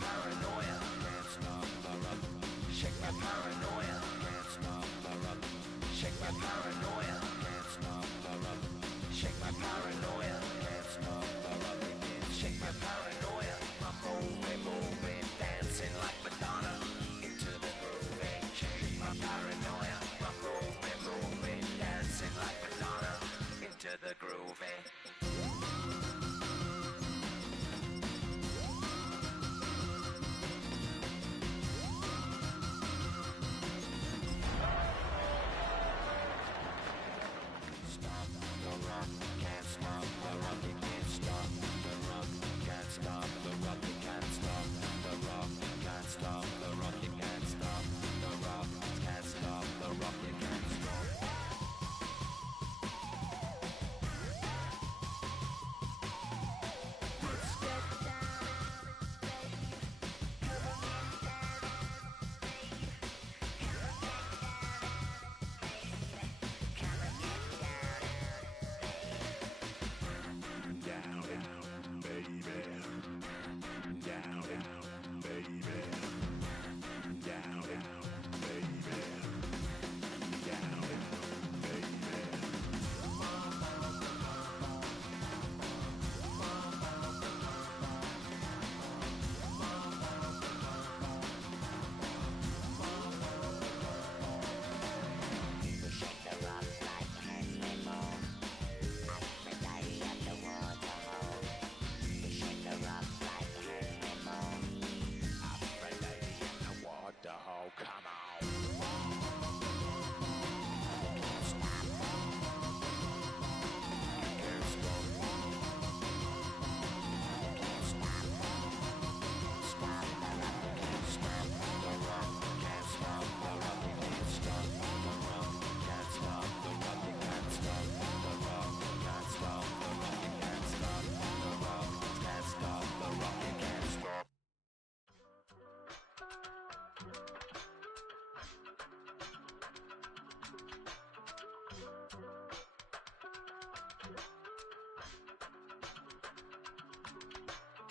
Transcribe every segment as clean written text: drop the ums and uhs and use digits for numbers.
paranoia, can't stop the rock. Shake my paranoia, can't stop the rock. Shake my paranoia, can't stop the rock. Shake my paranoia, can't stop the rock. Shake my paranoia, I'm moving, dancing like Madonna into the groove. Shake my paranoia, I'm moving, dancing like Madonna into the groove.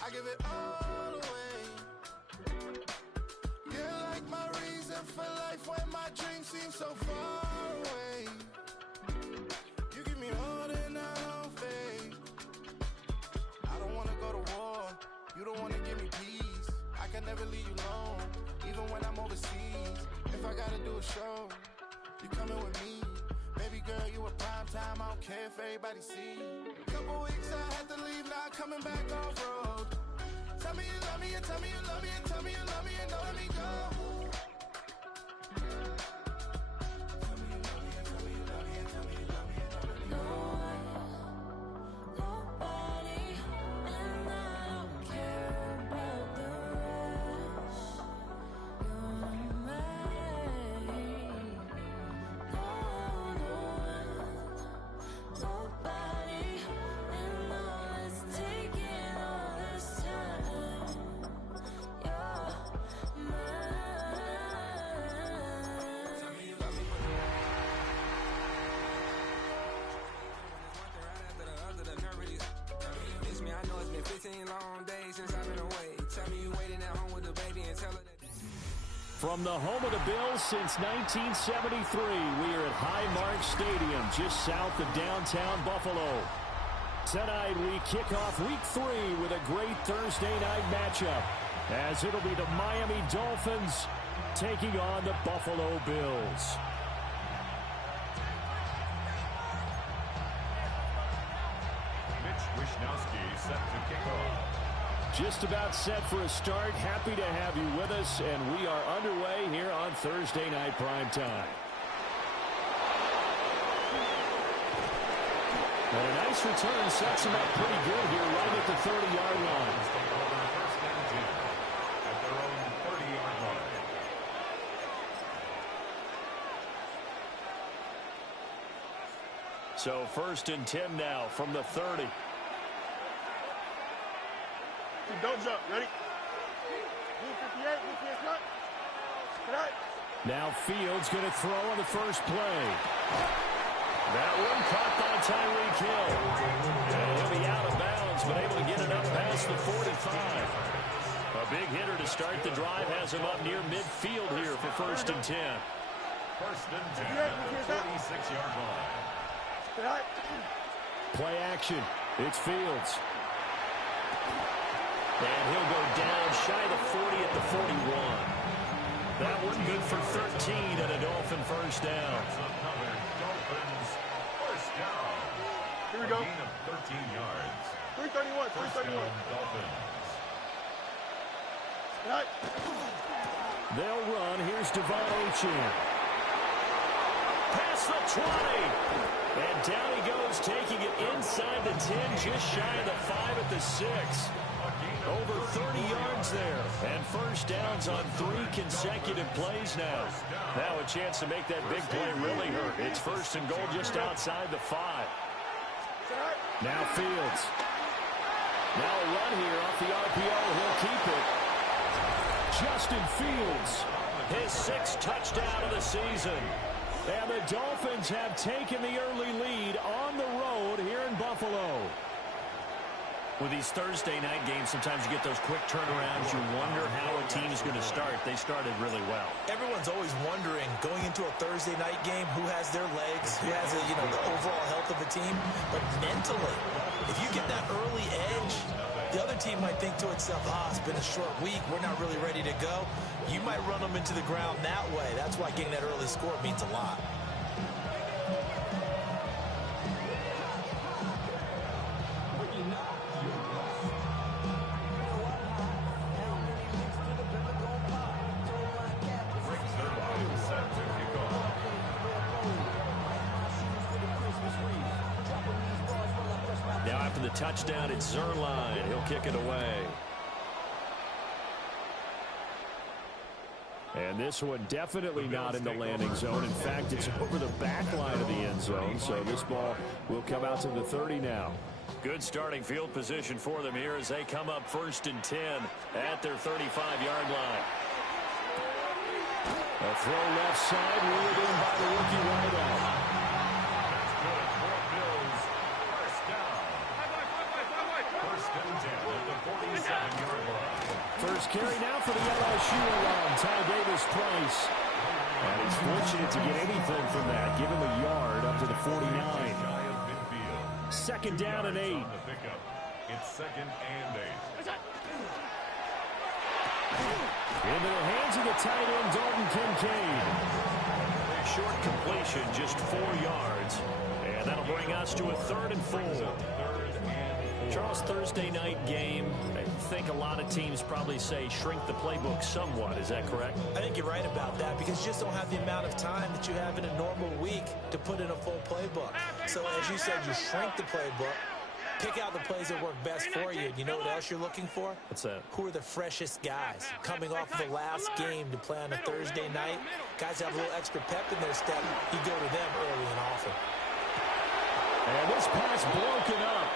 I give it all away. You're like my reason for life when my dreams seem so far away. You give me more than I don't fake. I don't wanna go to war. You don't wanna give me peace. I can never leave you alone, even when I'm overseas. If I gotta do a show, you coming with me. Baby girl, you a prime time. I don't care if everybody see. Couple weeks I had to leave, now coming back off road. Tell me you love me, and tell me you love me, and tell me you love me, and don't let me go. Tell me you love me, and tell me you love me, and tell me you love me, and don't let me go. Nobody, and I don't care about the rest. You're mine. Nobody, and all it's taking all this time. You're mine. Tell me you love me. Miss me, I know it's been 15 long days since I've been away. Tell me you waiting at home with the baby and tell her that. From the home of the Bills since 1973, we are at Highmark Stadium, just south of downtown Buffalo. Tonight, we kick off Week 3 with a great Thursday night matchup, as it'll be the Miami Dolphins taking on the Buffalo Bills. Mitch Wishnowsky set to kick off. Just about set for a start. Happy to have you with us, and we are underway here on Thursday Night Primetime. And a nice return sets him up pretty good here right at the 30-yard line. Take over first and 10 at their own 30-yard line. So first and 10 now from the 30. Don't jump. Ready? 58, Now Fields going to throw on the first play. That one caught by Tyreek Hill. And he'll be out of bounds, but able to get it up past the 45. A big hitter to start the drive has him up near midfield here for 1st and 10. 1st and 10 at the 46-yard line. Play action. It's Fields. And he'll go down shy of the 40 at the 41. That one good for 13 and a Dolphin first down. Another Dolphins first down. Here we go. A gain of 13 yards. 331, First 331. down, Dolphins. Right. They'll run. Here's Devon Achane. Past the 20. And down he goes, taking it inside the 10, just shy of the 5 at the 6. Over 30 yards there. And first downs on 3 consecutive plays now. Now a chance to make that big play really hurt. It's 1st and goal just outside the 5. Now Fields. Now a run here off the RPO. He'll keep it. Justin Fields, his 6th touchdown of the season. And the Dolphins have taken the early lead on the road here in Buffalo. With these Thursday night games, sometimes you get those quick turnarounds. You wonder how a team is going to start. They started really well. Everyone's always wondering, going into a Thursday night game, who has their legs, who has the overall health of a team. But mentally, if you get that early edge, the other team might think to itself, it's been a short week, we're not really ready to go. You might run them into the ground that way. That's why getting that early score means a lot. Now after the touchdown, it's Zerline. He'll kick it away. And this one definitely not in the landing zone. In fact, it's over the back line of the end zone. So this ball will come out to the 30 now. Good starting field position for them here as they come up 1st and 10 at their 35-yard line. A throw left side, reeled in by the rookie wideout. First carry now for the LSU alum, Ty Davis-Price. And he's fortunate to get anything from that. Give him a yard up to the 49. 2nd down and 8. It's 2nd and 8. Into the hands of the tight end, Dalton Kincaid. A short completion, just 4 yards. And that'll bring us to a 3rd and 4. Charles, Thursday night game, I think a lot of teams probably say shrink the playbook somewhat. Is that correct? I think you're right about that because you just don't have the amount of time that you have in a normal week to put in a full playbook. So as you said, you shrink the playbook, pick out the plays that work best for you. And you know what else you're looking for? What's that? Who are the freshest guys coming off of the last game to play on a Thursday night? Guys have a little extra pep in their step. You go to them early and often. And this pass broken up.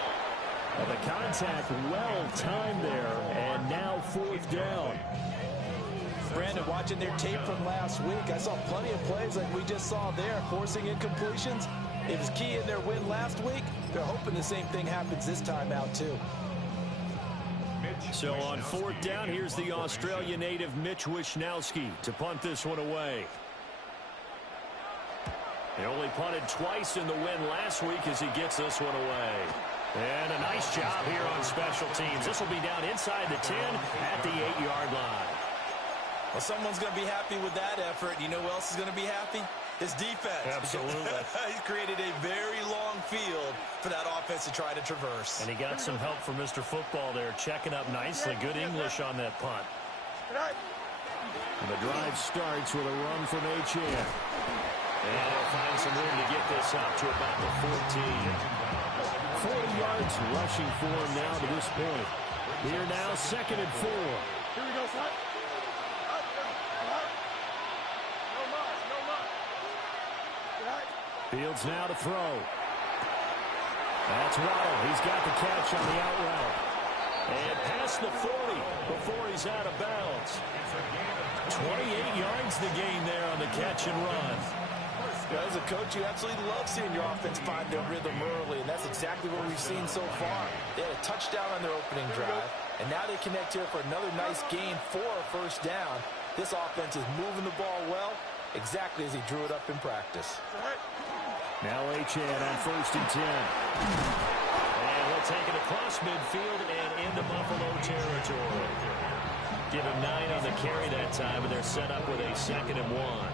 And the contact well timed there, and now 4th down. Brandon, watching their tape from last week, I saw plenty of plays like we just saw there, forcing incompletions. It was key in their win last week. They're hoping the same thing happens this time out, too. So on 4th down, here's the Australia native Mitch Wishnowsky to punt this one away. He only punted twice in the win last week as he gets this one away. And a nice job here on special teams. This will be down inside the 10 at the 8-yard line. Well, someone's going to be happy with that effort. You know who else is going to be happy? His defense. Absolutely. He's created a very long field for that offense to try to traverse. And he got some help from Mr. Football there, checking up nicely. Good English on that punt. And the drive starts with a run from Achane. And he'll find some room to get this up to about the 14. 40 yards rushing for him now to this point. Here now, 2nd and 4. Here we go, son. No much, no much. Fields now to throw. That's Waddle. He's got the catch on the out route. And past the 40 before he's out of bounds. 28 yards the gain there on the catch and run. As a coach, you absolutely love seeing your offense find their rhythm early, and that's exactly what we've seen so far. They had a touchdown on their opening drive. And now they connect here for another nice gain for a first down. This offense is moving the ball well, exactly as he drew it up in practice. Now Achane on 1st and 10. And he'll take it across midfield and into Buffalo territory. Give him 9 on the carry that time, and they're set up with a 2nd and 1.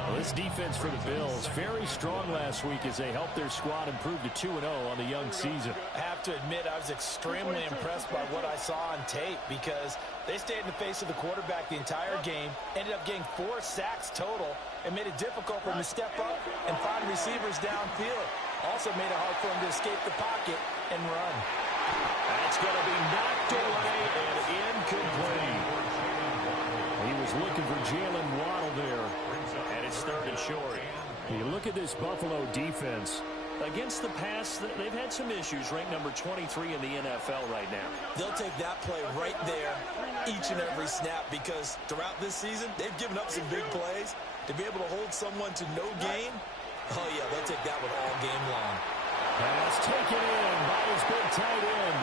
Well, this defense for the Bills, very strong last week as they helped their squad improve to 2-0 on the young season. I have to admit, I was extremely impressed by what I saw on tape because they stayed in the face of the quarterback the entire game, ended up getting 4 sacks total, and made it difficult for him to step up and find receivers downfield. Also made it hard for him to escape the pocket and run. That's going to be knocked away and incomplete. He was looking for Jalen Waddle there. And it's 3rd and short. You look at this Buffalo defense. Against the pass, they've had some issues, ranked number 23 in the NFL right now. They'll take that play right there each and every snap because throughout this season, they've given up some big plays. To be able to hold someone to no gain, oh yeah, they'll take that one all game long. Pass taken in by his big tight end.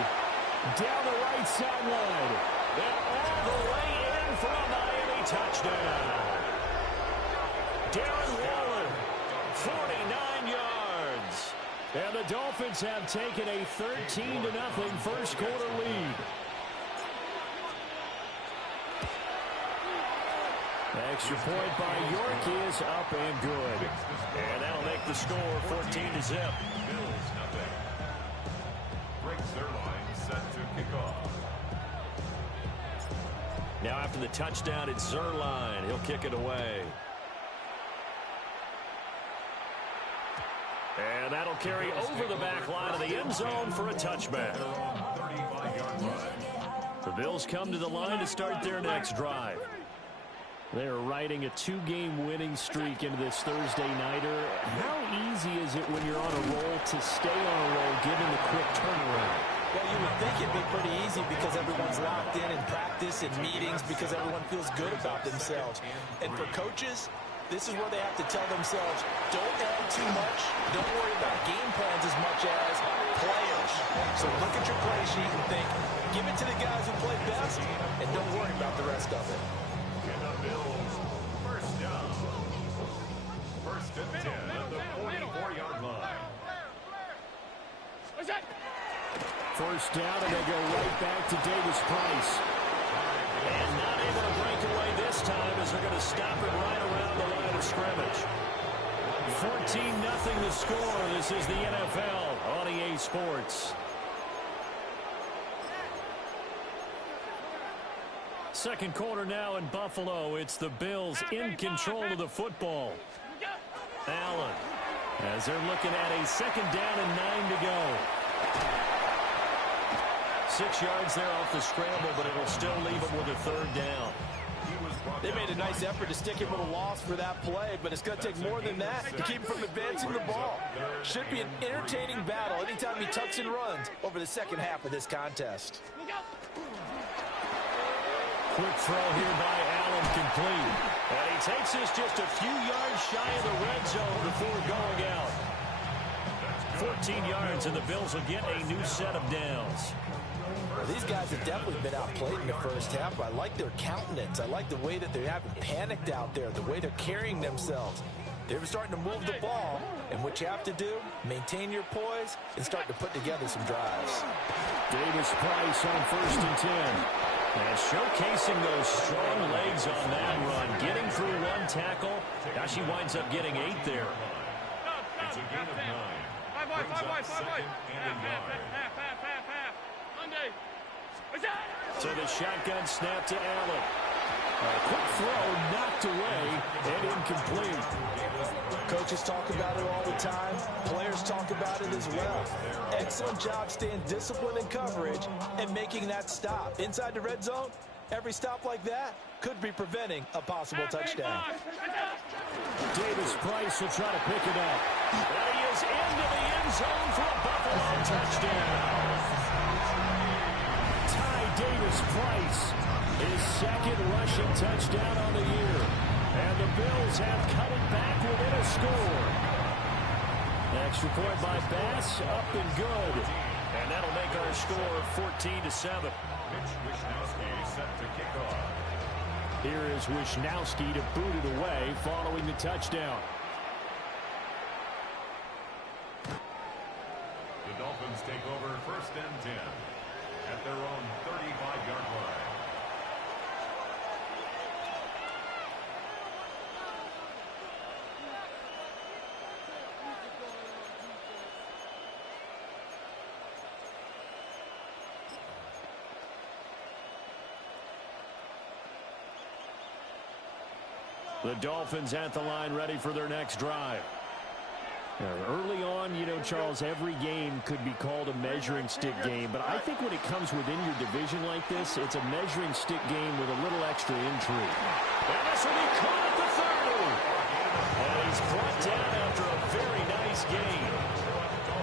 Down the right sideline. And all the way in for a Miami touchdown. Darren Waller, 49 yards. And the Dolphins have taken a 13-0 first quarter lead. Extra point by York is up and good. And that'll make the score 14-0. Bills nothing. Greg Zuerlein set to kick off. Now after the touchdown, it's Zuerlein. He'll kick it away. And that'll carry over the back line of the end zone for a touchback. The Bills come to the line to start their next drive. They're riding a 2-game winning streak into this Thursday nighter. How easy is it when you're on a roll to stay on a roll given the quick turnaround? Well, you would think it'd be pretty easy because everyone's locked in practice and meetings because everyone feels good about themselves. And for coaches, this is where they have to tell themselves, don't add too much. Don't worry about game plans as much as players. So look at your play sheet and think, give it to the guys who play best, and don't worry about the rest of it. And the Bills, first down. 1st and 10 at the 44-yard line. What's that? First down, and they go right back to Davis Price. And not able to break away this time as they're going to stop it right around the line of scrimmage. 14-0 the score. This is the NFL on EA Sports. Second quarter now in Buffalo. It's the Bills in control of the football. Allen, as they're looking at a 2nd down and 9 to go. 6 yards there off the scramble, but it'll still leave them with a 3rd down. They made a nice effort to stick him with a loss for that play, but it's going to take more than that to keep him from advancing the ball. Should be an entertaining battle anytime he tucks and runs over the second half of this contest. Quick throw here by Allen, complete. And he takes this just a few yards shy of the red zone before going out. 14 yards, and the Bills will get a new set of downs. Well, these guys have definitely been outplayed in the first half. I like their countenance. I like the way that they haven't panicked out there, the way they're carrying themselves. They're starting to move the ball, and what you have to do, maintain your poise and start to put together some drives. Davis Price on 1st and 10. And showcasing those strong legs on that run, getting through one tackle. Gosh, he winds up getting 8 there. It's a gain of 9. Brings up 2nd and a yard. So the shotgun snap to Allen. A quick throw knocked away and incomplete. Coaches talk about it all the time. Players talk about it as well. Excellent job staying disciplined in coverage and making that stop. Inside the red zone, every stop like that could be preventing a possible touchdown. Davis Price will try to pick it up. And he is into the end zone for a Buffalo touchdown. Davis Price, his 2nd rushing touchdown on the year. And the Bills have cut it back within a score. Extra point by Bass, up and good. And that'll make our score 14-7. Mitch Wishnowsky set to kick off. Here is Wishnowsky to boot it away following the touchdown. The Dolphins take over 1st and 10 at their own 35-yard line. The Dolphins at the line ready for their next drive. Early on, you know, Charles, every game could be called a measuring stick game, but I think when it comes within your division like this, it's a measuring stick game with a little extra intrigue. And this will be caught at the 30. And he's brought down after a very nice gain.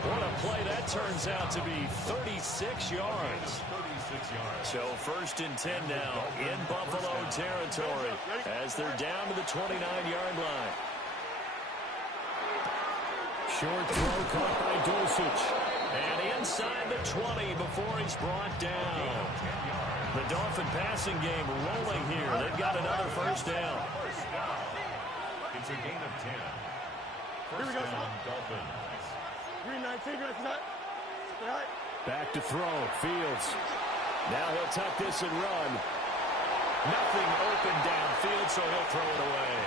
What a play that turns out to be, 36 yards. So 1st and 10 now in Buffalo territory as they're down to the 29-yard line. Short throw caught by Dulcich. And inside the 20 before he's brought down. The Dolphin passing game rolling here. They've got another first down. It's a gain of 10. Here we go, down, Dolphins. 319, right. Back to throw. Fields. Now he'll tuck this and run. Nothing open downfield, so he'll throw it away.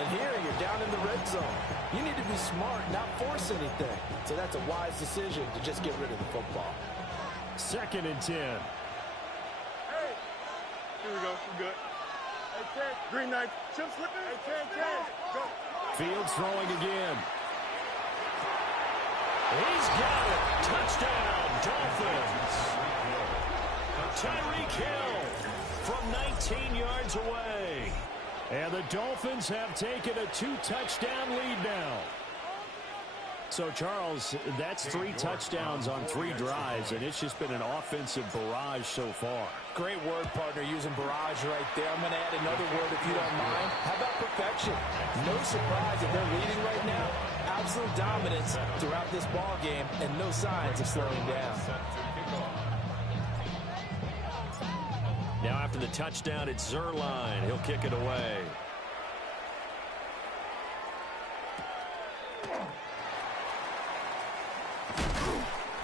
And here you're down in the red zone. You need to be smart, not force anything. So that's a wise decision to just get rid of the football. 2nd and 10. Hey, here we go. We're good. Hey, 10. Green 9. Chip slipping. Hey, 10. Go. Fields throwing again. He's got it. Touchdown, Dolphins. Tyreek Hill from 19 yards away. And the Dolphins have taken a 2-touchdown lead now. So, Charles, that's 3 touchdowns on 3 drives, and it's just been an offensive barrage so far. Great word, partner, using barrage right there. I'm going to add another word if you don't mind. How about perfection? No surprise that they're leading right now. Absolute dominance throughout this ball game, and no signs of slowing down. Now after the touchdown, it's Zerline. He'll kick it away.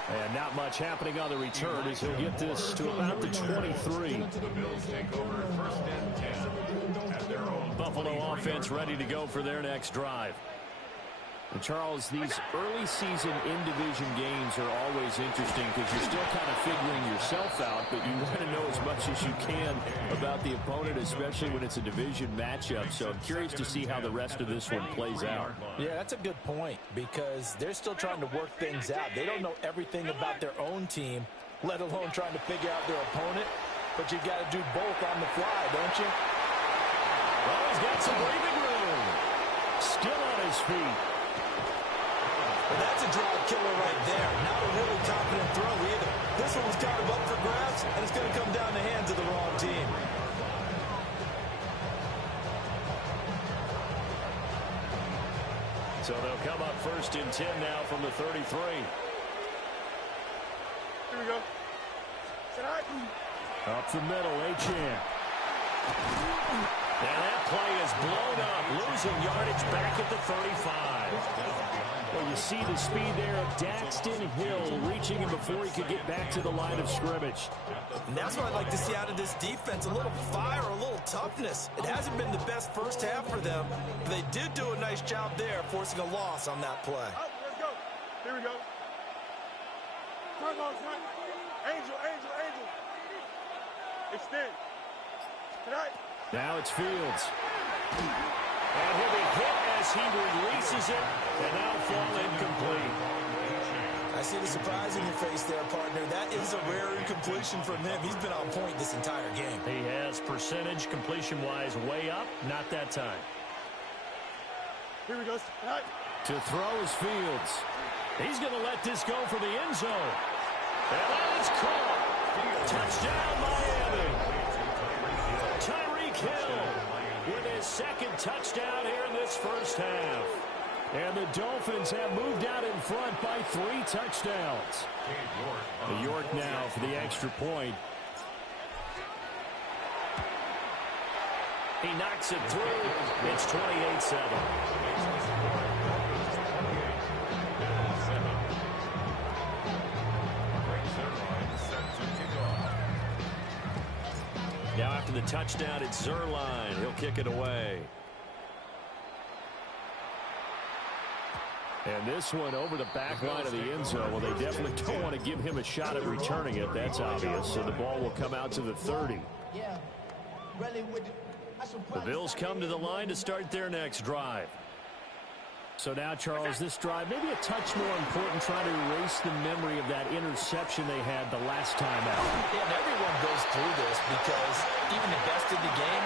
And not much happening on the return as he'll get this to about the 23. The Bills take over 1st and 10 at their own Buffalo offense ready to go for their next drive. And Charles, these early season in-division games are always interesting because you're still kind of figuring yourself out, but you want to know as much as you can about the opponent, especially when it's a division matchup. So I'm curious to see how the rest of this one plays out. Yeah, that's a good point because they're still trying to work things out. They don't know everything about their own team, let alone trying to figure out their opponent. But you've got to do both on the fly, don't you? Well, he's got some breathing room. Still on his feet. Well, that's a drive killer right there. Not a really confident throw either. This one was kind of up for grabs, and it's going to come down the hands of the wrong team. So they'll come up 1st and 10 now from the 33. Here we go. Tonight. Up the middle, Achane. And that play is blown up, losing yardage back at the 35. Well, you see the speed there of Daxton Hill reaching him before he could get back to the line of scrimmage. And that's what I'd like to see out of this defense, a little fire, a little toughness. It hasn't been the best first half for them, but they did do a nice job there, forcing a loss on that play. Up, let's go. Here we go. Come on, son. Angel. Extend. Tonight. Now it's Fields. And he'll be hit as he releases it, and that'll fall incomplete. I see the surprise in your face there, partner. That is a rare incompletion from him. He's been on point this entire game. He has percentage completion-wise way up, not that time. Here we go. Tonight. To throw is Fields. He's going to let this go for the end zone. And that is caught. Touchdown, Miami. Tyreek Hill with his 2nd touchdown here in this first half. And the Dolphins have moved out in front by 3 touchdowns. York now for the extra point. He knocks it through. It's 28-7. Now after the touchdown, it's Zerline. He'll kick it away. And this one over the back line of the end zone. Well, they definitely don't want to give him a shot at returning it. That's obvious. So the ball will come out to the 30. The Bills come to the line to start their next drive. So now, Charles, this drive maybe a touch more important, trying to erase the memory of that interception they had the last time out. Yeah, and everyone goes through this because even the best in the game,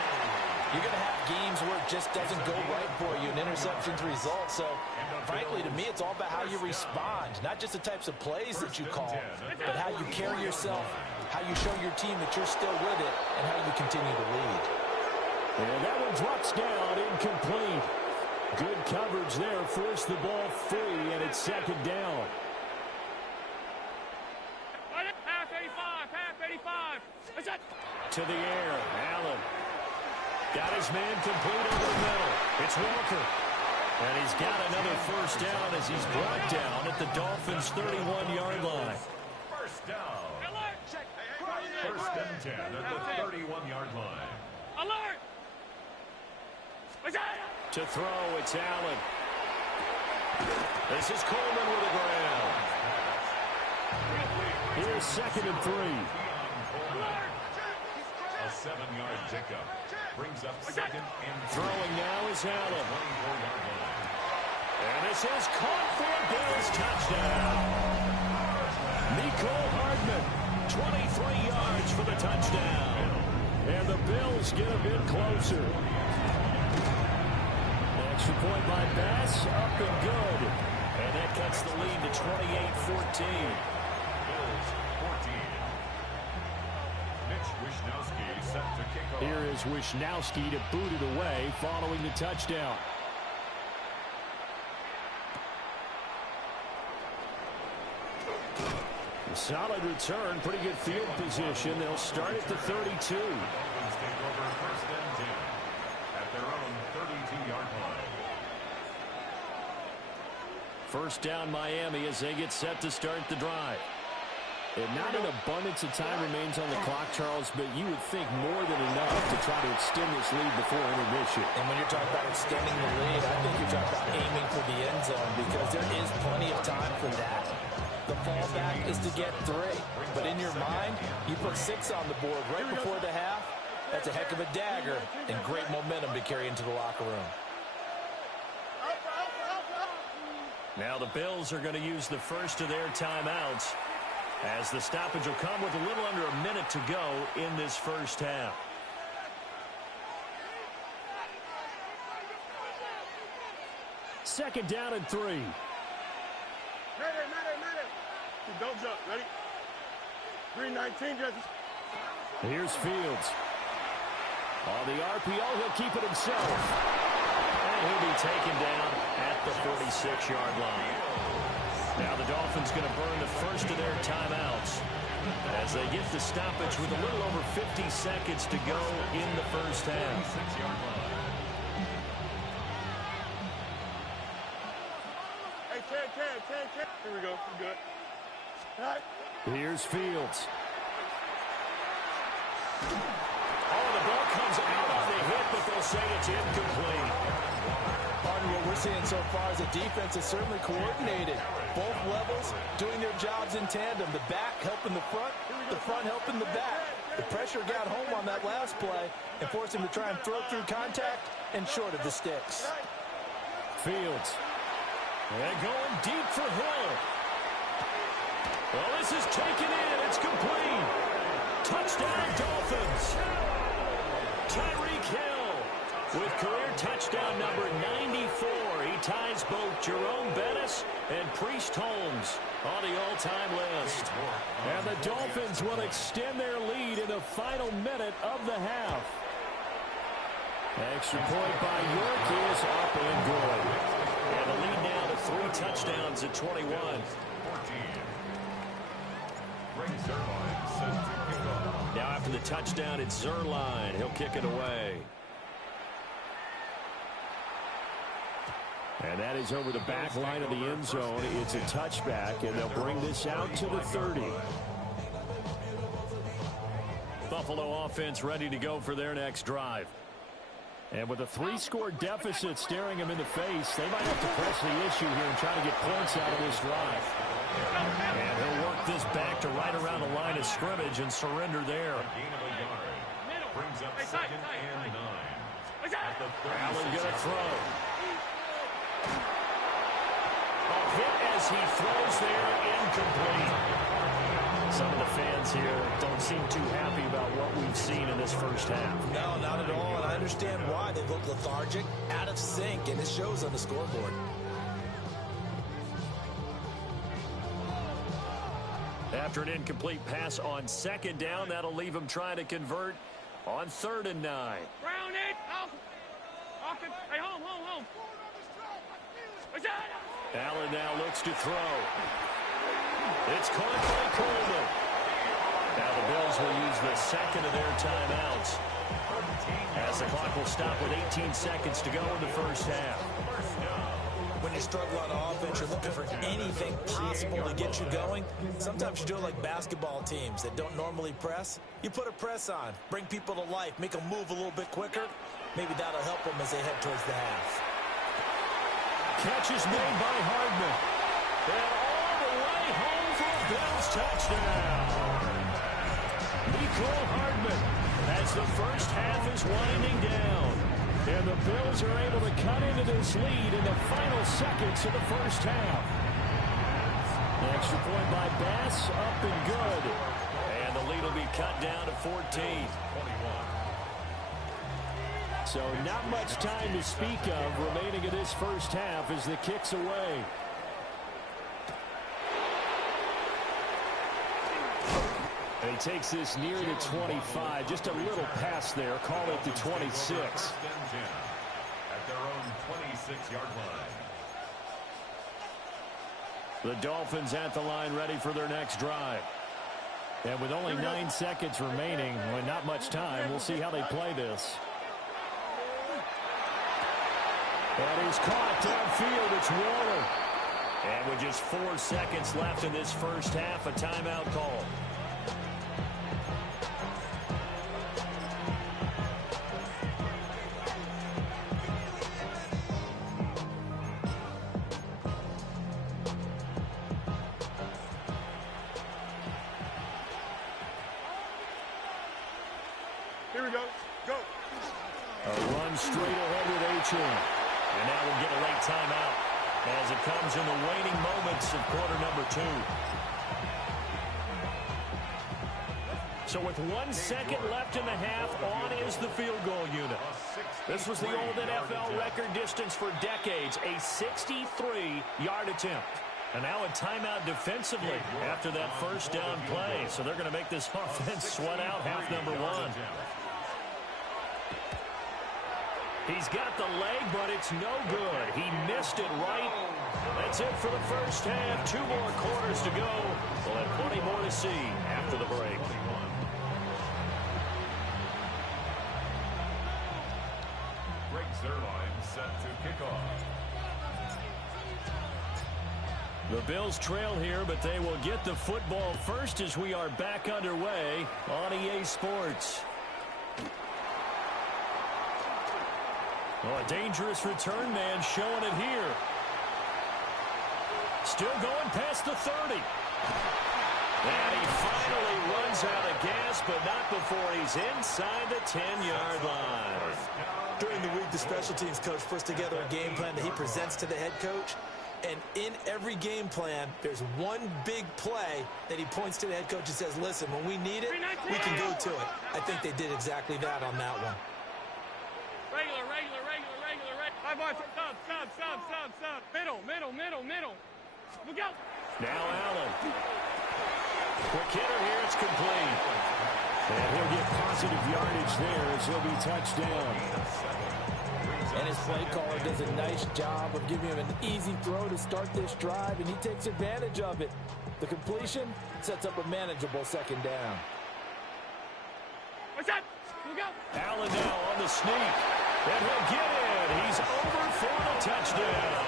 you're going to have games where it just doesn't go right for you, and interceptions result. So, frankly, to me, it's all about how you respond, not just the types of plays that you call, but how you carry yourself, how you show your team that you're still with it, and how you continue to lead. And that one drops down, incomplete. Good coverage there, forced the ball free, and it's second down. Half 85. To the air, Allen. Got his man complete over the middle. It's Walker. And he's got another first down as he's brought down at the Dolphins' 31-yard line. First down. First and 10 at the 31-yard line. Alert! To throw, it's Allen. This is Coleman with the ground. Here's second and 3. A 7-yard pickup brings up second and Throwing now is Allen. 24-yard line. And this is caught for a Bills touchdown. Nicole Hardman, 23 yards for the touchdown. And the Bills get a bit closer. Extra point by Bass, up and good. And that cuts the lead to 28-14. Bills 14. Mitch Wishnowsky set to kick off. Here is Wishnowsky to boot it away following the touchdown. A solid return, pretty good field position. They'll start at the 32. Dolphins take over first and 10 at their own 32-yard line. First down Miami as they get set to start the drive. And not an abundance of time remains on the clock, Charles, but you would think more than enough to try to extend this lead before intermission. And when you're talking about extending the lead, I think you're talking about aiming for the end zone because there is plenty of time for that. The fallback is to get 3. But in your mind, you put 6 on the board right before the half. That's a heck of a dagger and great momentum to carry into the locker room. Now the Bills are going to use the first of their timeouts as the stoppage will come with a little under a minute to go in this first half. Second down and 3. Ready. Don't jump. Ready? 319, judges. Here's Fields. On the RPO, he'll keep it himself. And he'll be taken down at the 46-yard line. Now the Dolphins going to burn the first of their timeouts as they get the stoppage with a little over 50 seconds to go in the first half. 46-yard line. Hey, Ted. Here we go. We're good. All right. Here's Fields. Oh, the ball comes out on the hit, but they'll say it's incomplete. Pardon, what we're seeing so far is the defense is certainly coordinated. Both levels doing their jobs in tandem. The back helping the front helping the back. The pressure got home on that last play and forced him to try and throw through contact and short of the sticks. Fields. They're going deep for Hill. Well, this is taken in. It's complete. Touchdown, Dolphins. Tyreek Hill with career touchdown number 94. He ties both Jerome Bettis and Priest Holmes on the all-time list. And the Dolphins will extend their lead in the final minute of the half. Extra point by York is up and good. And the lead now to 3 touchdowns at 21. Now after the touchdown, it's Zerline. He'll kick it away. And that is over the back line of the end zone. It's a touchback, and they'll bring this out to the 30. Buffalo offense ready to go for their next drive. And with a 3-score deficit staring them in the face, they might have to press the issue here and try to get points out of this drive. And he'll work this back to right around the line of scrimmage and surrender there. Brings up 2nd and 9. Allen gonna throw. A hit as he throws there, incomplete. Some of the fans here don't seem too happy about what we've seen in this first half. No, not at all, and I understand why. They look lethargic, out of sync, and it shows on the scoreboard. After an incomplete pass on 2nd down, that'll leave him trying to convert on 3rd and 9. Round it. Hey, home. Allen now looks to throw. It's caught by Coleman. Now the Bills will use the 2nd of their timeouts, as the clock will stop with 18 seconds to go in the first half. When you struggle on offense, you're looking for anything possible to get you going. Sometimes you do it like basketball teams that don't normally press. You put a press on, bring people to life, make them move a little bit quicker. Maybe that'll help them as they head towards the half. Catch is made by Hardman. And all the way home for a Bills touchdown. Nicole Hardman as the first half is winding down. And the Bills are able to cut into this lead in the final seconds of the first half. The extra point by Bass, up and good. And the lead will be cut down to 14. So not much time to speak of remaining in this first half as the kick's away. And he takes this near the 25. Just a little pass there. Call it the 26. At their own 26-yard line. The Dolphins at the line ready for their next drive. And with only 9 seconds remaining, with not much time, we'll see how they play this. And he's caught downfield. It's Waller. And with just 4 seconds left in this first half, a timeout call. Here we go. Go. A run straight ahead with Achane. And now we'll get a late timeout as it comes in the waning moments of quarter number 2. So with 1 second left in the half, on is the field goal unit. This was the old NFL record distance for decades, a 63-yard attempt. And now a timeout defensively after that first down play. So they're going to make this offense sweat out half number 1. He's got the leg, but it's no good. He missed it right. That's it for the first half. 2 more quarters to go. We'll have plenty more to see after the break. Greg Zerline set to kick off. The Bills trail here, but they will get the football first as we are back underway on EA Sports. Oh, a dangerous return man showing it here. Still going past the 30. And he finally runs out of gas, but not before he's inside the 10-yard line. During the week, the special teams coach puts together a game plan that he presents to the head coach. And in every game plan, there's one big play that he points to the head coach and says, listen, when we need it, we can go to it. I think they did exactly that on that one. Regular. High boy, sub. Middle. Look out. Now Allen. Quick hitter here. It's complete. And he'll get positive yardage there as he'll be touched down. And his play caller does a nice job of giving him an easy throw to start this drive, and he takes advantage of it. The completion sets up a manageable second down. What's that? Look out. Allen now on the sneak. And he'll get it. He's over for the touchdown.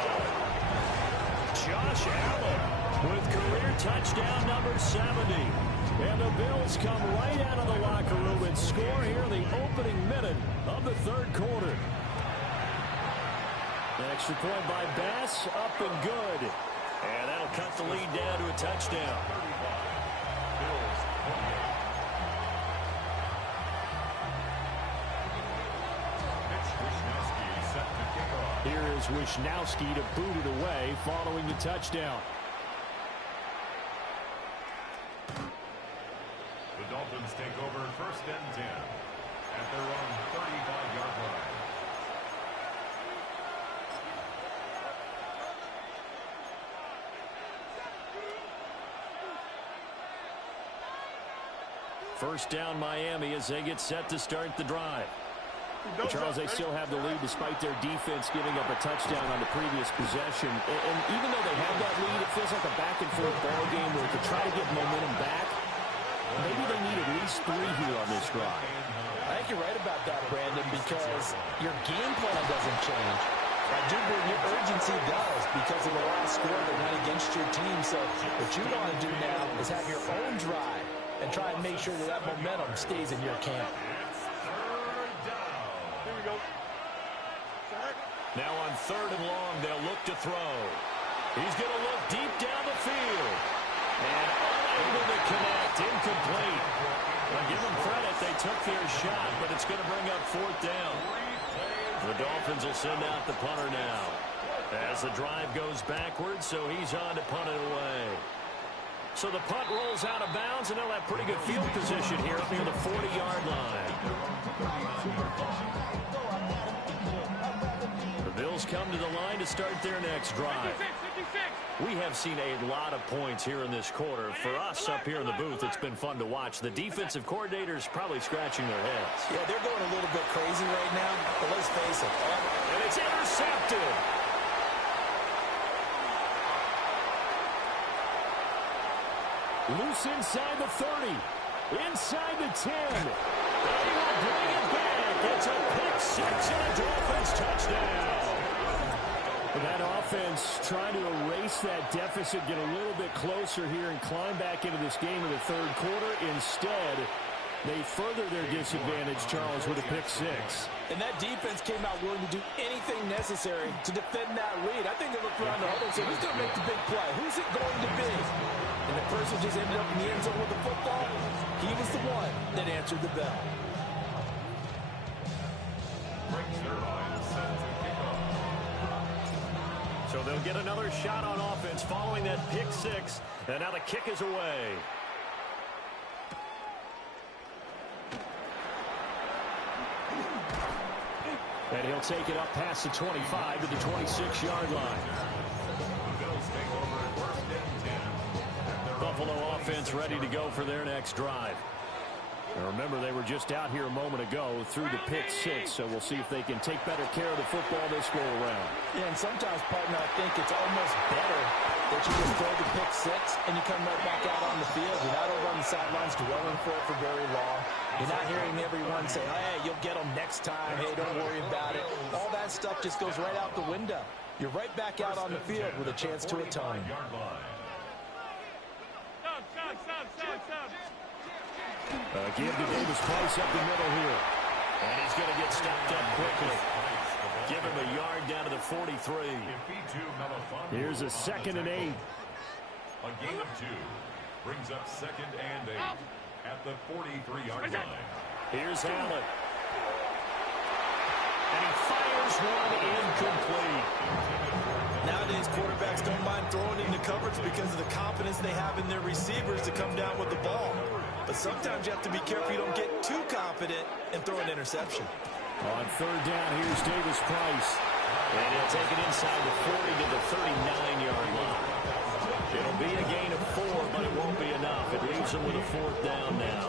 Josh Allen with career touchdown number 70. And the Bills come right out of the locker room and score here in the opening minute of the third quarter. An extra point by Bass, up and good. And that'll cut the lead down to a touchdown. Here is Wishnowski to boot it away following the touchdown. The Dolphins take over 1st and 10 at their own 35-yard line. First down Miami as they get set to start the drive. Charles, they still have the lead despite their defense giving up a touchdown on the previous possession. And even though they have that lead, it feels like a back-and-forth ball game where to try to get momentum back, maybe they need at least 3 here on this drive. I think you're right about that, Brandon, because your game plan doesn't change. I do believe your urgency does because of the last score that went against your team. So what you want to do now is have your own drive and try and make sure that that momentum stays in your camp. Now on 3rd and long, they'll look to throw. He's going to look deep down the field. And unable to connect, incomplete. Well, give them credit, they took their shot, but it's going to bring up 4th down. The Dolphins will send out the punter now. As the drive goes backwards, so he's on to punt it away. So the punt rolls out of bounds, and they'll have pretty good field position here up near the 40-yard line. The Bills come to the line to start their next drive. 56. We have seen a lot of points here in this quarter. For us up here in the booth, it's been fun to watch. The defensive coordinators probably scratching their heads. Yeah, they're going a little bit crazy right now, but let's face it. And it's intercepted. Loose inside the 30. Inside the 10. They will bring it back. It's a pick 6 and a Dolphins touchdown. That offense trying to erase that deficit, get a little bit closer here and climb back into this game in the third quarter. Instead, they further their disadvantage, Charles, with a pick 6. And that defense came out willing to do anything necessary to defend that lead. I think they looked around the huddle and said, who's going to make the big play? Who's it going to be? And the person just ended up in the end zone with the football. He was the one that answered the bell. So they'll get another shot on offense following that pick 6. And now the kick is away. And he'll take it up past the 25 to the 26-yard line. Buffalo offense ready to go for their next drive. And remember, they were just out here a moment ago through the pick 6, so we'll see if they can take better care of the football this go around. Yeah, and sometimes, partner, I think it's almost better that you just throw the pick 6 and you come right back out on the field. You're not over on the sidelines dwelling for it for very long. You're not hearing everyone say, hey, you'll get them next time. Hey, don't worry about it. All that stuff just goes right out the window. You're right back out on the field with a chance to atone. Give to Davis Price up the middle here. And he's going to get stopped up quickly. Give him a yard down to the 43. Here's a 2nd and 8. A gain of 2 brings up 2nd and 8 at the 43-yard line. Here's Allen. And he fires one incomplete. Nowadays, quarterbacks don't mind throwing into coverage because of the confidence they have in their receivers to come down with the ball. But sometimes you have to be careful you don't get too confident and throw an interception. On 3rd down, here's Davis Price. And he'll take it inside the 40 to the 39-yard line. It'll be a gain of 4, but it won't be enough. It leaves him with a 4th down now.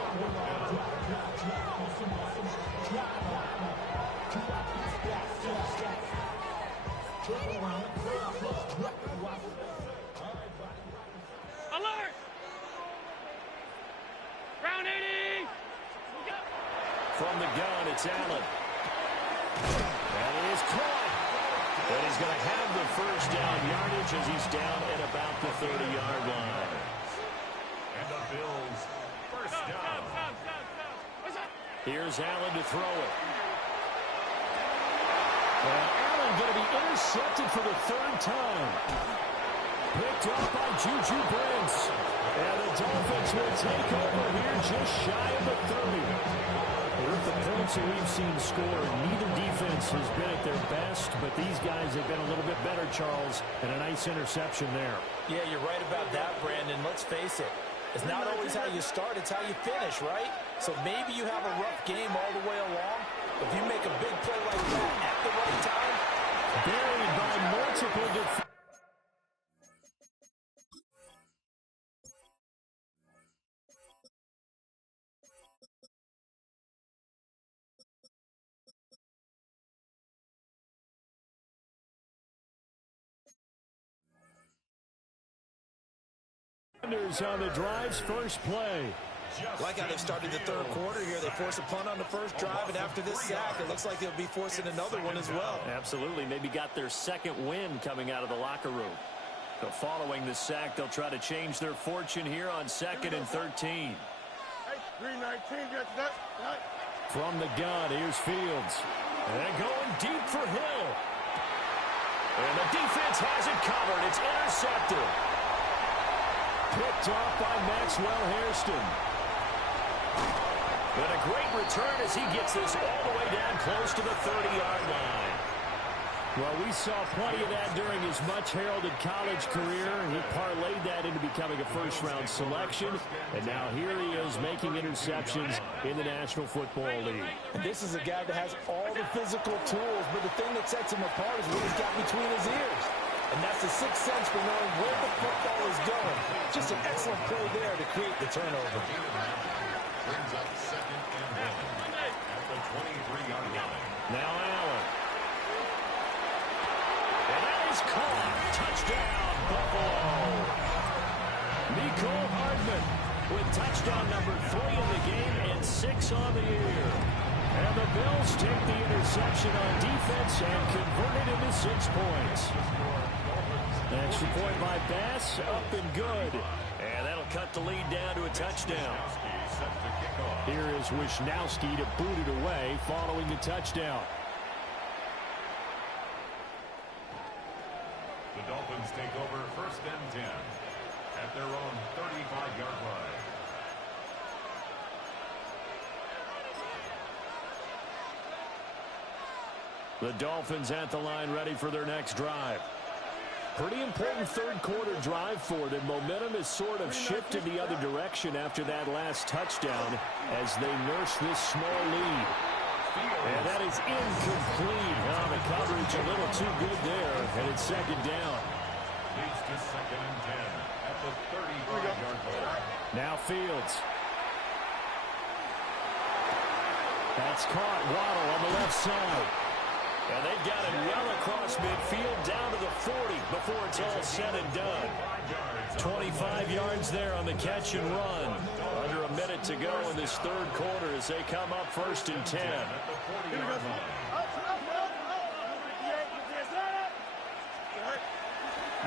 From the gun, it's Allen. And he is caught. And he's going to have the first down yardage as he's down at about the 30-yard line. And the Bills first down. Here's Allen to throw it. And Allen going to be intercepted for the third time. Picked up by Juju Brents. And the Dolphins will take over here just shy of the 30. With the points that we've seen scored, neither defense has been at their best, but these guys have been a little bit better, Charles, and a nice interception there. Yeah, you're right about that, Brandon. Let's face it. It's not always how you start, it's how you finish, right? So maybe you have a rough game all the way along. If you make a big play like that at the right time, buried by multiple defenders. On the drive's first play. Like how they started the third quarter here. They force a punt on the first drive, and after this sack, it looks like they'll be forcing another one as well. Absolutely. Maybe got their second win coming out of the locker room. So following the sack, they'll try to change their fortune here on 2nd and 13. From the gun, here's Fields. And going deep for Hill. And the defense has it covered. It's intercepted. Picked off by Maxwell Hairston. But a great return as he gets this all the way down close to the 30-yard line. Well, we saw plenty of that during his much-heralded college career. He parlayed that into becoming a first-round selection. And now here he is making interceptions in the National Football League. And this is a guy that has all the physical tools, but the thing that sets him apart is what he's got between his ears. And that's the sixth sense for knowing where the football is going. Just an excellent play there to create the turnover. Brings up 2nd and 1 at the 23-yard line. Now Allen. And that is caught. Touchdown, Buffalo. Mecole Hardman with touchdown number 3 in the game and 6 on the year. And the Bills take the interception on defense and convert it into 6 points. Extra point by Bass, up and good. And that'll cut the lead down to a touchdown. Here is Wisnowski to boot it away following the touchdown. The Dolphins take over 1st and 10 at their own 35-yard line. The Dolphins at the line ready for their next drive. Pretty important third quarter drive for them. Momentum has sort of shifted the other direction after that last touchdown as they nurse this small lead. And that is incomplete. Oh, the coverage a little too good there, and it's 2nd down. Leads to 2nd and 10 at the 35-yard line. Now Fields. That's caught. Waddle on the left side. And they've got it well across midfield down to the 40 before it's all said and done. 25 yards there on the catch and run. Under a minute to go in this third quarter as they come up 1st and 10.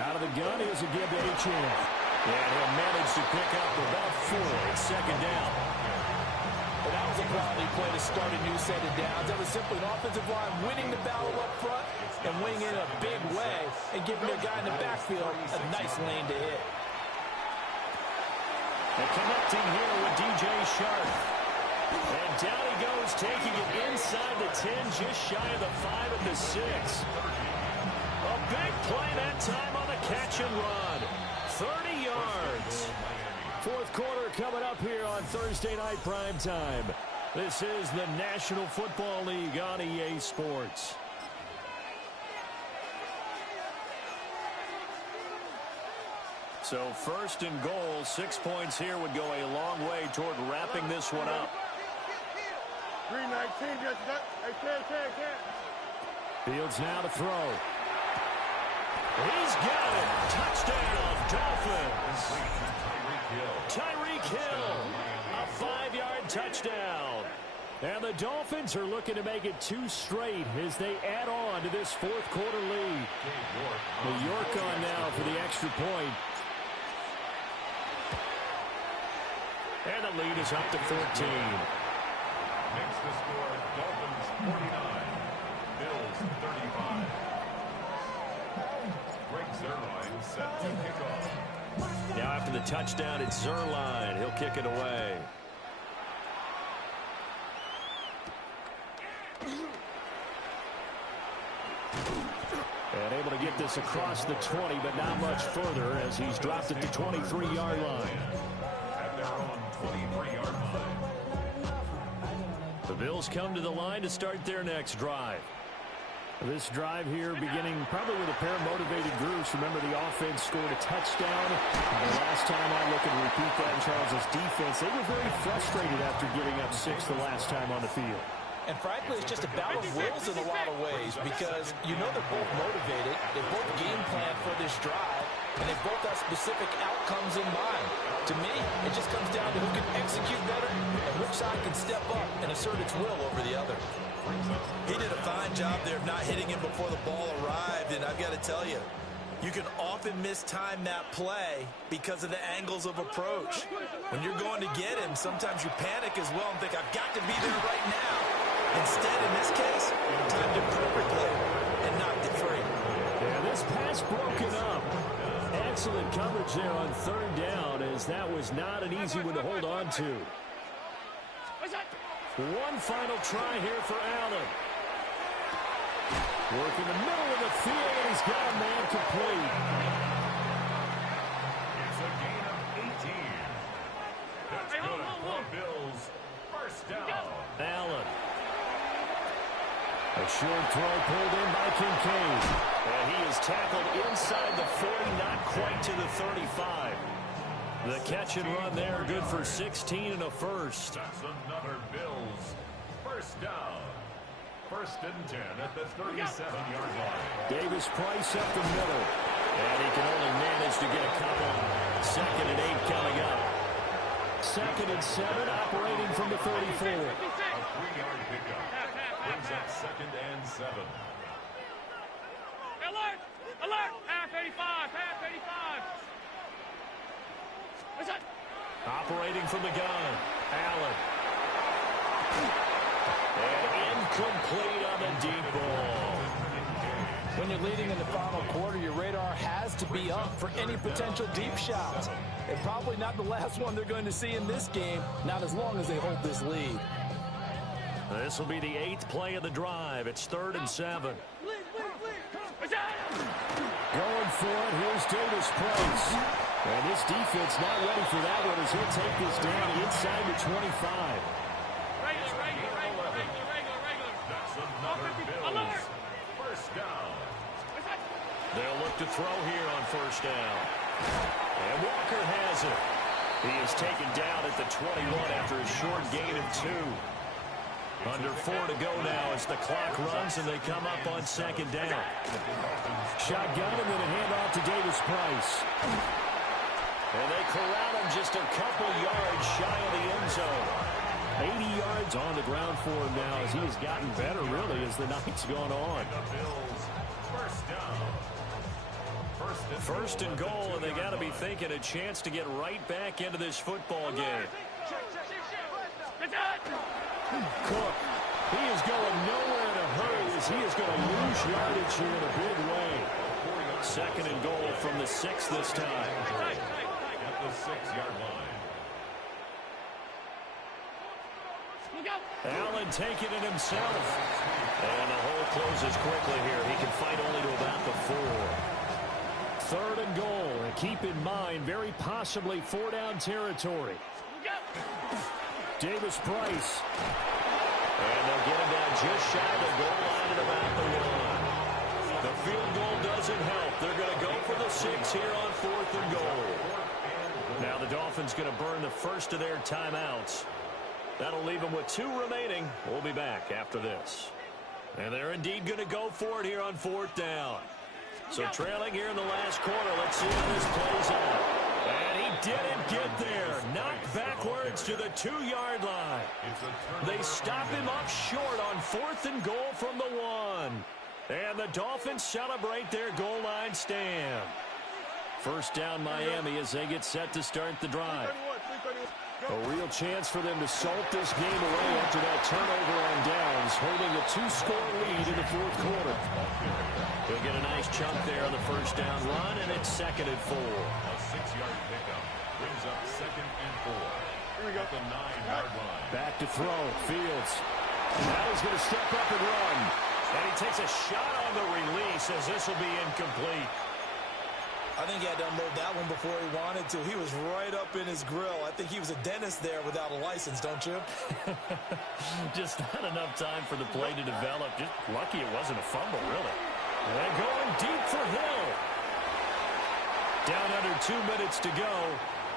Out of the gun, here's a give to Achane. And he'll manage to pick up about 4. It's 2nd down. But that was a quality play to start a new set of downs. That was simply an offensive line winning the battle up front and winning in a big way and giving their guy in the backfield a nice lane to hit. And connecting here with DJ Sharp. And down he goes, taking it inside the 10, just shy of the 5 at the 6. A big play that time on the catch and run. 30 yards. Fourth quarter coming up here on Thursday Night Primetime. This is the National Football League on EA Sports. So 1st and goal, 6 points here would go a long way toward wrapping this one up. 319, just that. Fields now to throw. He's got it. Touchdown, Dolphins. Tyreek Hill. A 5-yard touchdown. And the Dolphins are looking to make it 2 straight as they add on to this fourth quarter lead. New York on now for the extra point. And the lead is up to 14. Next to score, Dolphins 49, Bills 35. Greg Zuerlein set to kick off. Now after the touchdown, it's Zuerlein. He'll kick it away. And able to get this across the 20, but not much further as he's dropped it to 23-yard line. At their own 23-yard line. The Bills come to the line to start their next drive. This drive here beginning probably with a pair of motivated groups. Remember, the offense scored a touchdown. The last time I look and repeat that in Charles's defense, they were very frustrated after giving up 6 the last time on the field. And frankly, it's just a battle of wills in a lot of ways because you know they're both motivated, they both game plan for this drive, and they both have specific outcomes in mind. To me, it just comes down to who can execute better and which side can step up and assert its will over the other. He did a fine job there of not hitting him before the ball arrived, and I've got to tell you, you can often mistime that play because of the angles of approach. When you're going to get him, sometimes you panic as well and think, I've got to be there right now. Instead, in this case, timed it perfectly and knocked it free. Yeah, this pass broken up. Excellent coverage there on third down as that was not an easy one to hold on to. One final try here for Allen. Working the middle of the field, and he's got a man complete. It's a gain of 18. That's good for Bills. First down. Allen. A short throw pulled in by Kincaid. And he is tackled inside the 40, not quite to the 35. The catch and run there, good for 16 and a first. That's another Bills. First down. First and 10 at the 37-yard line. Davis Price up the middle. And he can only manage to get a couple. 2nd and 8 coming up. 2nd and 7 operating from the 34. A 3-yard pickup. Brings up 2nd and 7. Alert! Alert! Half 85! Half 85! What's that? Operating from the gun. Allen. And incomplete on the deep ball. When you're leading in the final quarter, your radar has to be up for any potential deep shots. And probably not the last one they're going to see in this game, not as long as they hold this lead. This will be the 8th play of the drive. It's 3rd and 7. Going for it, here's Davis Price. And this defense not ready for that one as he'll take this down inside the 25. Regular. That's another Bills. First down. They'll look to throw here on first down. And Walker has it. He is taken down at the 21 after a short gain of 2. Under 4 to go now as the clock runs and they come up on 2nd down. Shotgun and then a handoff to Davis Price. And they corral him just a couple yards shy of the end zone. 80 yards on the ground for him now as he has gotten better really as the night's gone on. The Bills. First down. First and goal, and they got to be thinking a chance to get right back into this football game. Cook, he is going nowhere in a hurry as he is going to lose yardage here in a big way. 2nd and goal from the 6 this time. At the 6-yard line. Allen taking it himself. And the hole closes quickly here. He can fight only to about the 4. 3rd and goal. And keep in mind, very possibly 4-down territory. Davis Price. And they'll get him down just shy of the goal line at about the 1. The field goal doesn't help. They're going to go for the 6 here on 4th and goal. Now the Dolphins going to burn the first of their timeouts. That'll leave them with 2 remaining. We'll be back after this. And they're indeed going to go for it here on 4th down. So trailing here in the last quarter. Let's see how this plays out. And he didn't get there. Knocked backwards to the 2-yard line. They stop him up short on 4th and goal from the 1. And the Dolphins celebrate their goal line stand. First down Miami as they get set to start the drive. A real chance for them to salt this game away after that turnover on downs, holding a 2-score lead in the 4th quarter. They'll get a nice chunk there on the first down run, and it's 2nd and 4. A 6-yard pickup brings up 2nd and 4. Here we go. At the 9-yard line. Back to throw. Fields. Now he's going to step up and run. And he takes a shot on the release as this will be incomplete. I think he had to unload that one before he wanted to. He was right up in his grill. I think he was a dentist there without a license, don't you? Just not enough time for the play to develop. Just lucky it wasn't a fumble, really. And going deep for Hill. Down under 2 minutes to go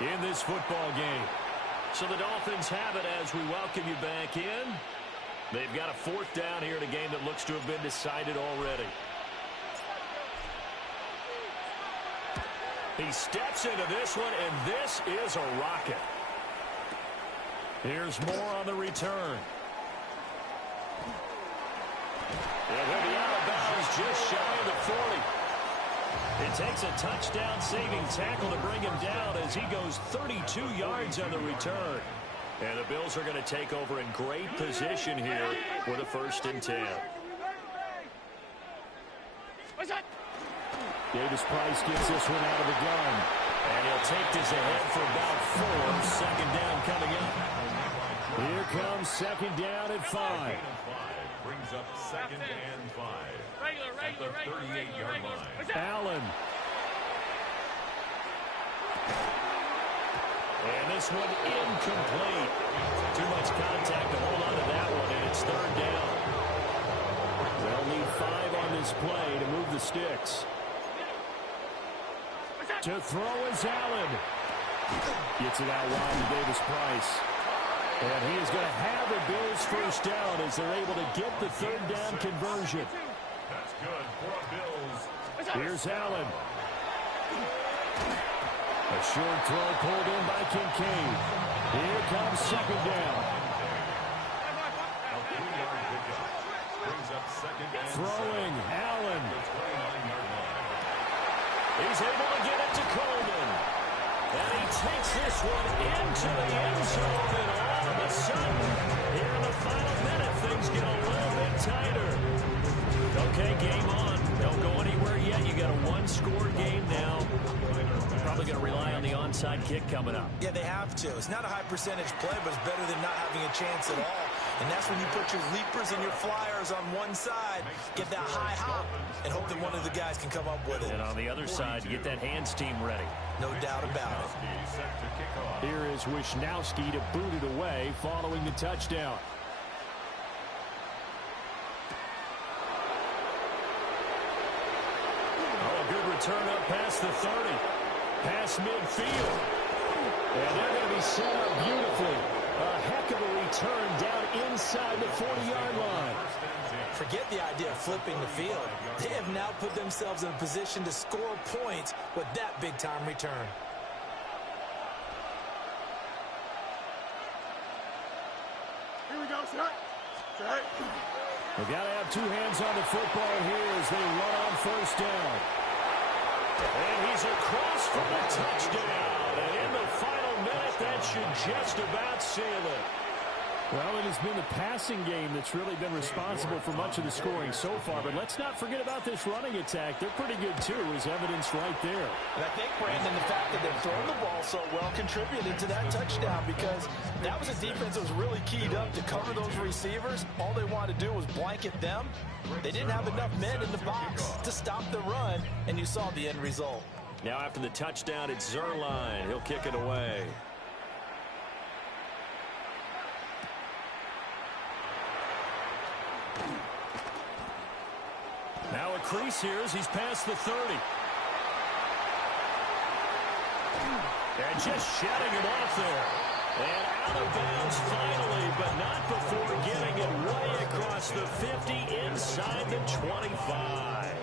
in this football game. So the Dolphins have it as we welcome you back in. They've got a 4th down here in a game that looks to have been decided already. He steps into this one, and this is a rocket. Here's more on the return. And he'll be out of bounds just shy of the 40. It takes a touchdown-saving tackle to bring him down as he goes 32 yards on the return. And the Bills are going to take over in great position here with a 1st and 10. Davis Price gets this one out of the gun. And he'll take this ahead for about 4. 2nd down coming up. Here comes 2nd down at 5. Brings up 2nd and 5. At the 38-yard line. Allen. And this one incomplete. Too much contact to hold on to that one, and it's 3rd down. They'll need 5 on this play to move the sticks. To throw is Allen. Gets it out wide to Davis Price. And he is going to have the Bills' 1st down as they're able to get the 3rd down conversion. That's good for the Bills. Here's Allen. A short throw pulled in by Kincaid. Here comes 2nd down. A 3-yard pickup brings up 2nd and 7. Throwing Allen. The 29-yard line. He's able to get it to Coleman. And he takes this one into the end zone. And all of a sudden, here in the final minute, things get a little bit tighter. Okay, game on. Don't go anywhere yet. You got a 1-score game now. Probably going to rely on the onside kick coming up. Yeah, they have to. It's not a high percentage play, but it's better than not having a chance at all. And that's when you put your leapers and your flyers on one side, get that high hop, and hope that one of the guys can come up with it. And on the other side, get that hands team ready. No doubt about it. Here is Wisnowski to boot it away following the touchdown. Oh, a good return up past the 30. Past midfield. And they're going to be set up beautifully. A heck of a return down inside the 40-yard line. Forget the idea of flipping the field. They have now put themselves in a position to score points with that big-time return. Here we go, set. Set. They got to have 2 hands on the football here as they run on 1st down. And he's across for the touchdown. And in the final minute, that should just about seal it. Well, it has been the passing game that's really been responsible for much of the scoring so far. But let's not forget about this running attack. They're pretty good, too, as evidenced right there. And I think, Brandon, the fact that they've thrown the ball so well contributed to that touchdown because that was a defense that was really keyed up to cover those receivers. All they wanted to do was blanket them. They didn't have enough men in the box to stop the run, and you saw the end result. Now after the touchdown, it's Zerline. He'll kick it away. Now a crease here as he's past the 30. And just shutting it off there. And out of bounds finally, but not before getting it way across the 50 inside the 25.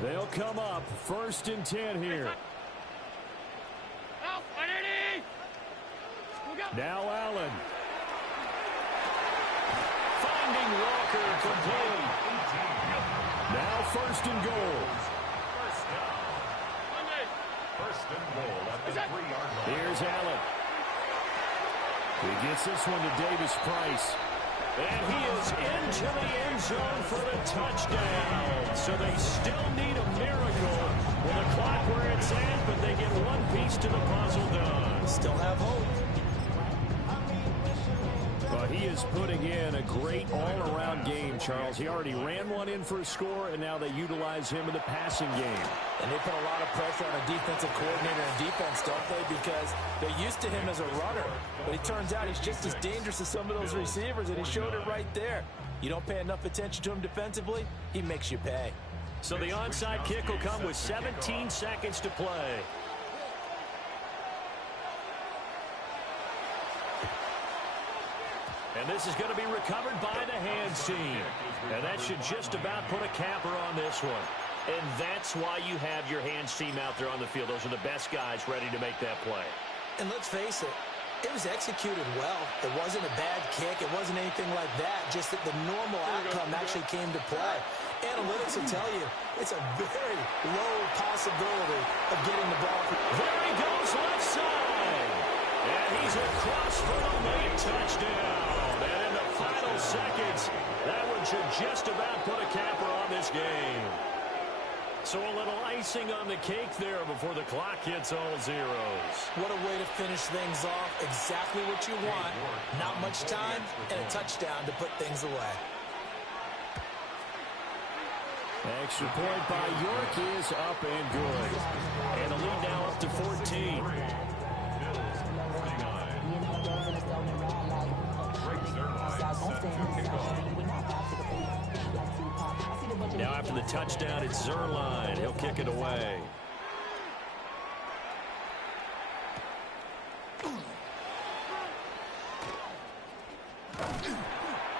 They'll come up 1st and 10 here. Help! I need Now Allen. Finding Walker complete. Now first and goal. First down. First and goal at the 3-yard line. Here's Allen. He gets this one to Davis Price. And he is into the end zone for the touchdown. So they still need a miracle with the clock where it's at, but they get one piece to the puzzle done. Still have hope. But he is putting in a great all-around game, Charles. He already ran one in for a score, and now they utilize him in the passing game. And they put a lot of pressure on a defensive coordinator and defense, don't they? Because they're used to him as a runner. But it turns out he's just as dangerous as some of those receivers, and he showed it right there. You don't pay enough attention to him defensively, he makes you pay. So the onside kick will come with 17 seconds to play. And this is going to be recovered by the hands team. And that should just about put a capper on this one. And that's why you have your hands team out there on the field. Those are the best guys ready to make that play. And let's face it, it was executed well. It wasn't a bad kick. It wasn't anything like that. Just that the normal outcome actually came to play. Analytics will tell you it's a very low possibility of getting the ball. There he goes left side. And he's across for the late touchdown. And in the final seconds, that one should just about put a capper on this game. So a little icing on the cake there before the clock hits all zeros. What a way to finish things off. Exactly what you want. Not much time and a touchdown to put things away. Extra point by York is up and good. And the lead now up to 14. Now after the touchdown, it's Zerline. He'll kick it away.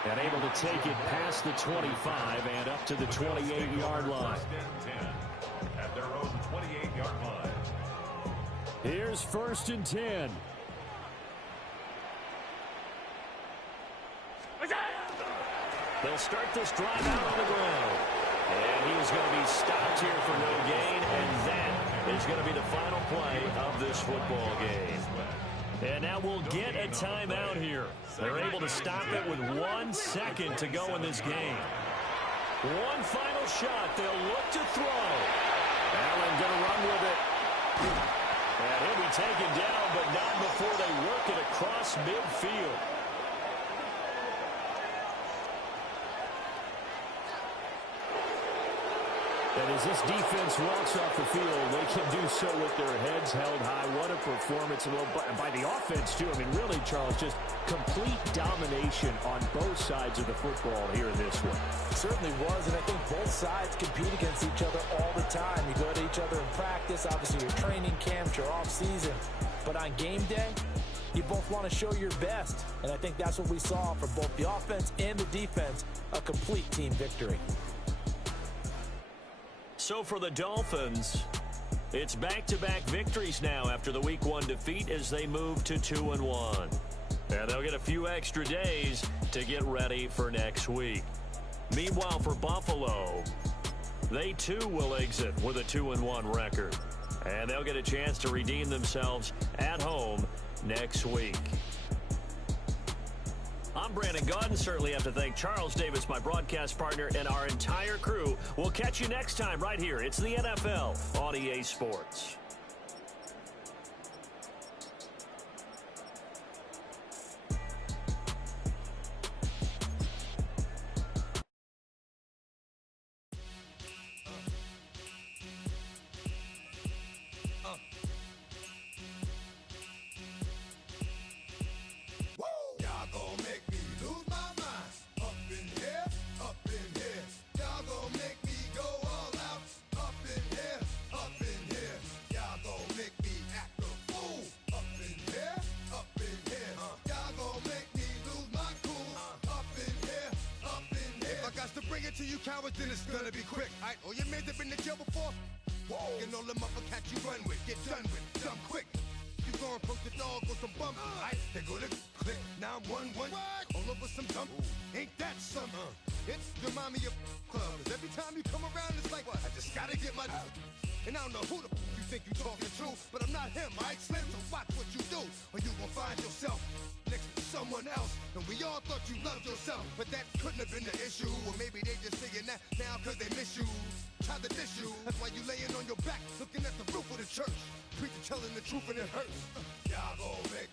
And able to take it past the 25 and up to the 28-yard line. At their own 28-yard line. Here's first and 10. They'll start this drive out on the ground. And he is going to be stopped here for no gain, and that is going to be the final play of this football game. And now we'll get a timeout here. They're able to stop it with 1 second to go in this game. One final shot. They'll look to throw. Allen going to run with it. And he'll be taken down, but not before they work it across midfield. And as this defense walks off the field, they can do so with their heads held high. What a performance by the offense, too. I mean, really, Charles, just complete domination on both sides of the football here in this one. It certainly was, and I think both sides compete against each other all the time. You go to each other in practice, obviously your training camp, your off-season. But on game day, you both want to show your best. And I think that's what we saw for both the offense and the defense, a complete team victory. So for the Dolphins, it's back-to-back victories now after the Week 1 defeat as they move to 2-1. And they'll get a few extra days to get ready for next week. Meanwhile, for Buffalo, they too will exit with a 2-1 record. And they'll get a chance to redeem themselves at home next week. I'm Brandon Gaudin. Certainly have to thank Charles Davis, my broadcast partner, and our entire crew. We'll catch you next time right here. It's the NFL on EA Sports. Then it's gonna be quick. Alright, all your men that been to jail before? Whoa, and all them uppercats you run with, get done with, dumb quick. You on, post the dog with some bump. Right, they go to click 911. All over some dump. Ain't that something? It's the mommy of club. 'Cause every time you come around, it's like, I just gotta get my. And I don't know who the you think you talking to, but I'm not him, right, Slim? So watch what you do, or you gon' find yourself next to someone else. And we all thought you loved yourself, but that couldn't have been the issue. Or maybe they just saying that now cause they miss you. Try to diss you, that's why you laying on your back, looking at the roof of the church. Preacher telling the truth and it hurts. Y'all go make